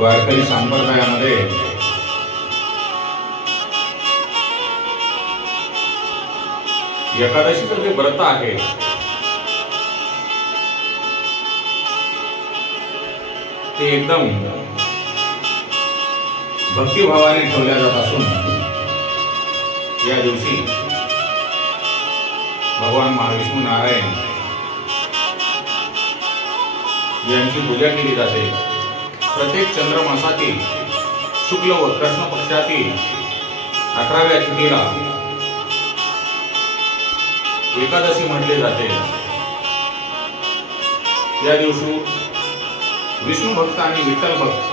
वारकरी संप्रदायामध्ये एकादशीचं जे व्रत आहे ते एकदम भक्तिभावाने ठेवल्या जात असून या दिवशी भगवान महाविष्णू नारायण यांची पूजा केली जाते. प्रत्येक चंद्रमासातील शुक्ल व कृष्ण पक्षातील अकराव्या तिथीला एकादशी म्हटले जाते. या दिवशी विष्णू भक्त आणि विठ्ठल भक्त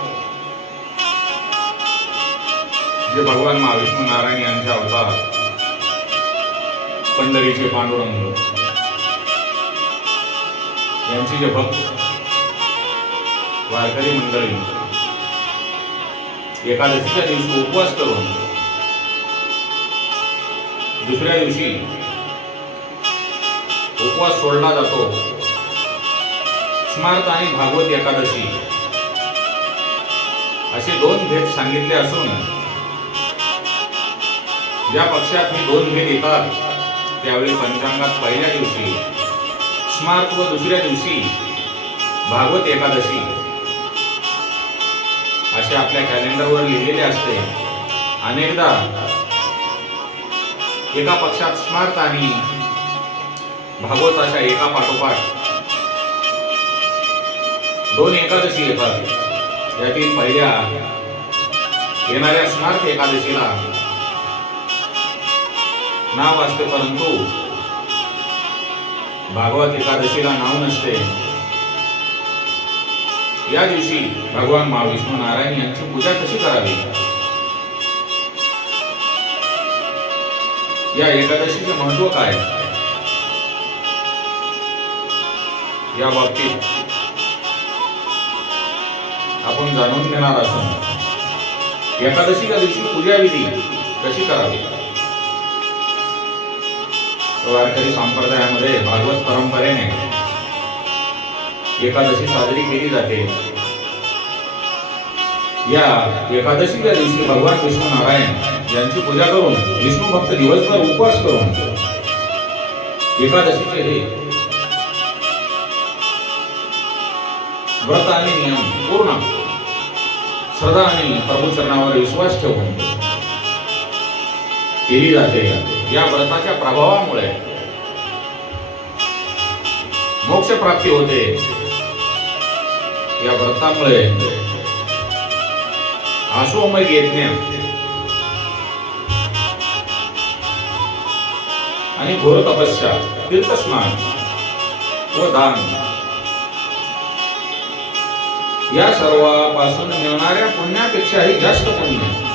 जे भगवान महाविष्णू नारायण यांचे अवतार पंढरीचे पांडुरंग यांची जे भक्त वारकरी मंडळी एकादशीच्या दिवशी उपवास करून दुसऱ्या दिवशी उपवास सोडला जातो. स्मार्त आणि भागवत एकादशी असे दोन भेद सांगितले असून ज्या पक्षात हे दोन भेद येतात त्यावेळी पंचांगात पहिल्या दिवशी स्मार्त व दुसऱ्या दिवशी भागवत एकादशी. असे आपल्या कॅलेंडरवर लिहिलेले असते. अनेकदा एका पक्षात स्मार्त आणि भागवत अशा एका पाठोपाठ दोन एकादशी येतात. यातील पहिल्या येणाऱ्या स्मार्त एकादशीला नाव असते परंतु भागवत एकादशीला नाव नसते. या दिवशी भगवान महाविष्णू नारायण यांची पूजा कशी करावी? या एकादशीचे महत्त्व काय? या बाबतीत आपण जाणून घेणार असून एकादशीच्या दिवशी पूजा विधी कशी करावी? वारकरी संप्रदायामध्ये भागवत परंपरेने एकादशी साजरी केली जाते. या एकादशीच्या दिवशी भगवान विष्णू नारायण यांची पूजा करून विष्णू भक्त दिवसभर उपवास करून एकादशीचे हे व्रत आणि नियम पूर्ण श्रद्धा आणि प्रभूचरणावर विश्वास ठेवून केली जाते. या व्रताच्या प्रभावामुळे मोक्ष प्राप्ती होते. या व्रतामुळे आसुमय यज्ञ आणि घोर तपस्या तीर्थस्नान व दान. या सर्वापासून मिळणाऱ्या पुण्यापेक्षाही जास्त पुण्य.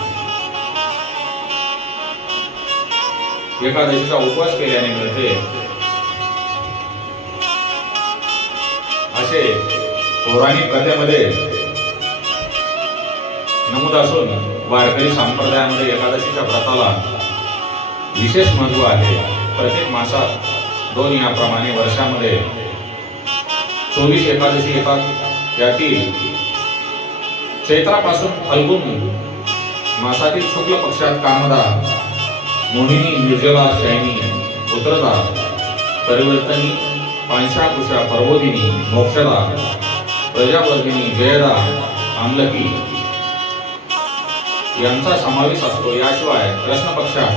एकादशीचा उपवास केल्याने मिळते. असे पौराणिक कथेमध्ये नमूद असून वारकरी संप्रदायामध्ये एकादशीच्या व्रताला विशेष महत्त्व आहे. प्रत्येक मासात दोन याप्रमाणे वर्षामध्ये चोवीस एकादशी येतात. त्यातील चैत्रापासून फाल्गुन मासातील शुक्ल पक्षात कामदा मोहिनी निर्जला शैनी उतरदा परिवर्तनी पांशाकुशा प्रबोधिनी मोक्षदा प्रजावर्गिनी जयदा आमलकी यांचा समावेश असतो. याशिवाय कृष्ण पक्षात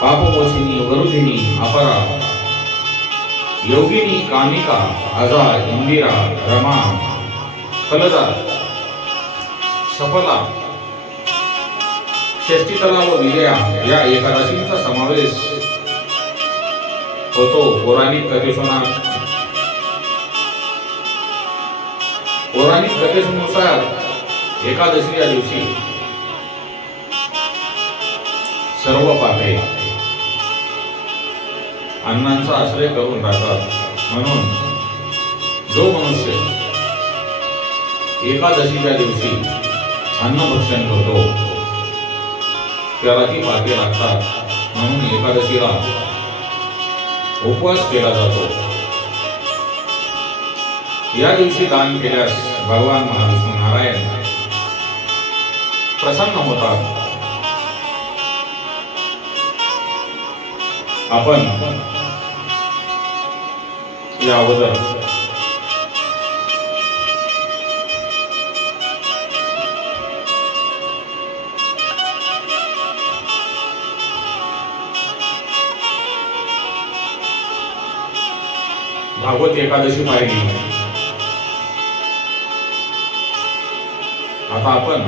पापमोचिनी वरुधिनी अपरा योगिनी कामिका अजा इंदिरा रमा फलदा सफला षष्टीतला व विजया या एकादशींचा समावेश होतो. पौराणिक कथेशोनात पौराणिक कथेनुसार एकादशी या दिवशी सर्व पापे अण्णांचा आश्रय करून राहतात. म्हणून जो मनुष्य एकादशीच्या दिवशी अन्नभक्षण करतो त्याला ती पापे लागतात. म्हणून एकादशीला उपवास केला जातो. या दिवशी दान केल्यास भगवान महाविष्णू नारायण प्रसन्न होतात. आपण या अगोदर भागवत एकादशी पाहिली. आता आपण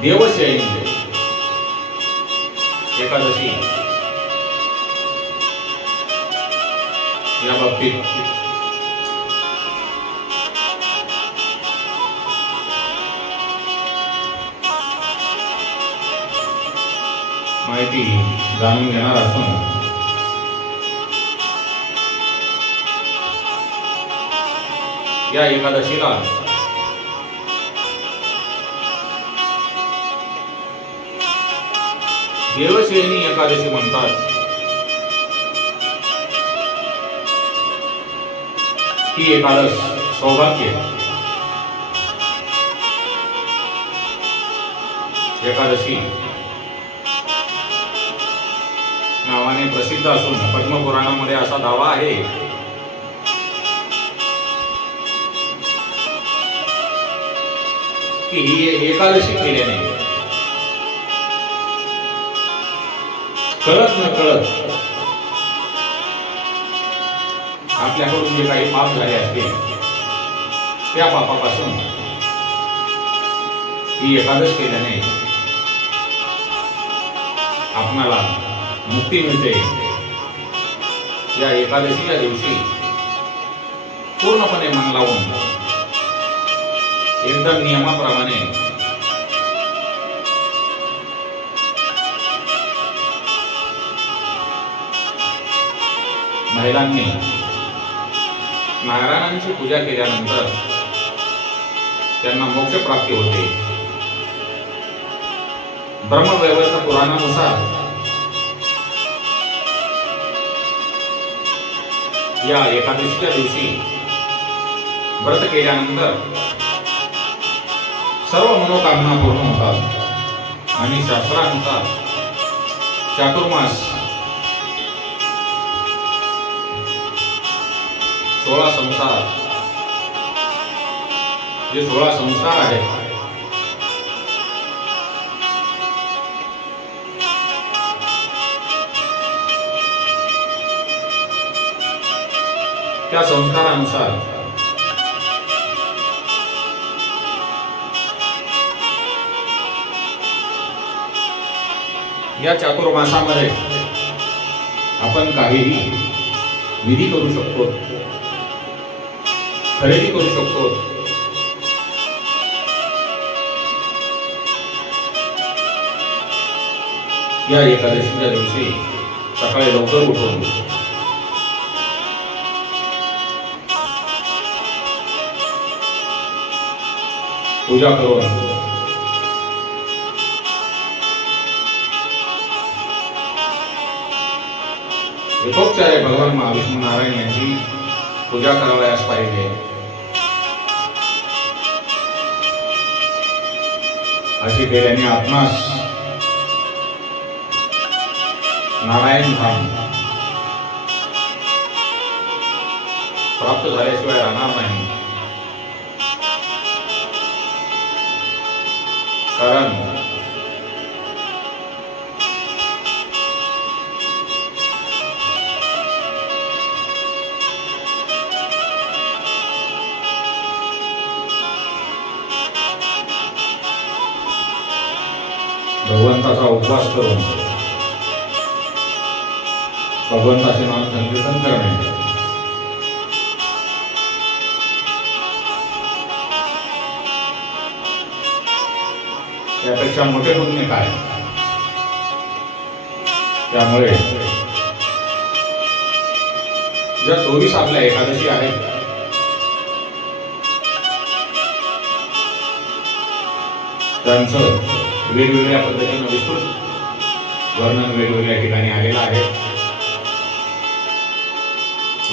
देवशयनी एकादशी या बाबतीत माहिती जाणून घेणार असून या एकादशीला देवश्रेणी एकादशी म्हणतात. ही एकादश सौभाग्य एकादशी. नावाने प्रसिद्ध असून पद्मपुराणामध्ये असा दावा आहे. की ही एकादशी केल्याने कळत न कळत. आपल्याकडून जे काही पाप झाले असते त्या पापापासून ही एकादश केल्याने आपणाला मुक्ती मिळते. या एकादशीच्या दिवशी पूर्णपणे मन लावून एकदम नियमाप्रमाणे महिलांनी नारायणांची पूजा केल्यानंतर त्यांना मोक्ष प्राप्ती होते. ब्रह्मवैवर्त पुराणानुसार या एकादशीच्या दिवशी व्रत केल्यानंतर सर्व मनोकामना पूर्ण होतात. आणि शास्त्रानुसार चातुर्मास सोळा संसार. जे सोळा संस्कार आहेत त्या संस्कारानुसार. या चातुर्मासामध्ये आपण काहीही विधी करू शकतो. खरेदी करू शकतो. या एकादशीच्या दिवशी सकाळी लवकर उठून पूजा करून यथोपचारे भगवान महाविष्णू नारायण यांची पूजा करावयास पाहिजे. अशी केल्याने आत्मास नारायण धाम प्राप्त झाल्याशिवाय राहणार नाही. कारण भगवंताचा उपवास करून भगवंताचे नाम संकीर्तन करणे. त्यापेक्षा मोठे पुण्य काय? त्यामुळे ज्या चोवीस आपल्या एकादशी आहेत त्यांचं वेगवेगळ्या पद्धतीनं विस्तृत वर्णन वेगवेगळ्या ठिकाणी आलेलं आहे.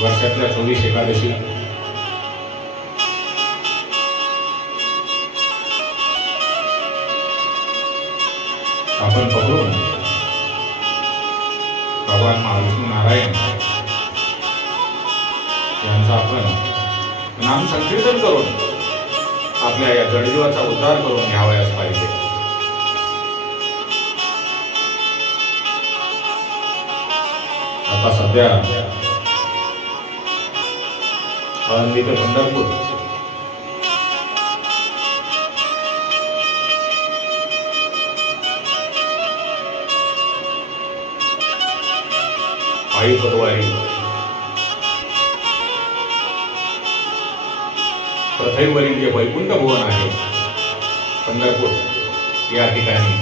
वर्षातल्या चोवीस एकादशी. आपण पकडून भगवान महाविष्णू नारायण यांचा आपण नाम संकीर्तन करून आपल्या या जडजीवाचा उद्धार करून घ्यावयास पाहिजे. सध्या आळंदी ते पंढरपूर. आई पदवारी प्रथेवरील जे वैकुंठ भुवन आहे पंढरपूर या ठिकाणी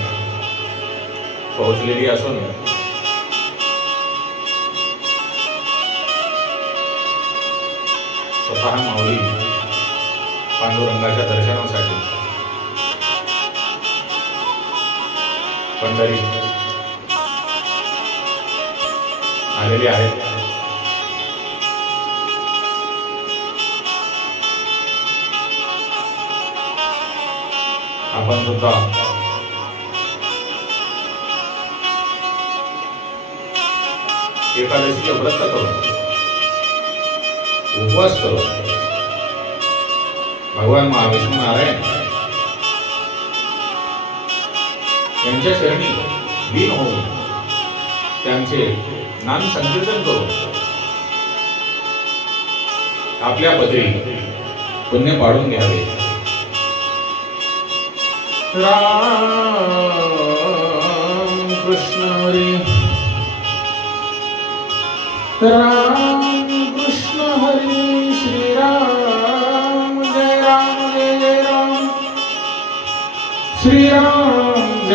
पोहोचलेली असून स्वतः माऊली पांडुरंगाच्या दर्शनासाठी. पंढरी. आलेली आहेत. आपण सुद्धा एकादशीचे व्रत करून उपवास करत आहे भगवान महाविष्णू नारायण यांच्या चरणी लीन होऊन त्यांचे नाम संकीर्तन करून आपल्या पदरी पुण्य पाडून घ्यावे। राम कृष्ण हरी। राम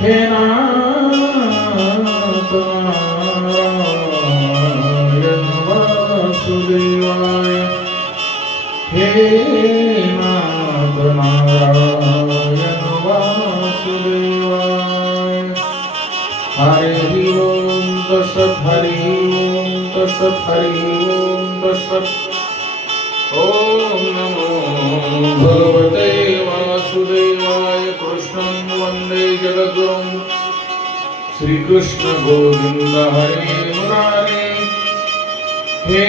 হে না সুদেবায় হে নাথ নারায়ণ বাসুদেবায় হরে ওম দশত হরি ওম দশত হরি ওম দশত ওম নমো श्रीकृष्ण गोविन्द हरे मुरारे हे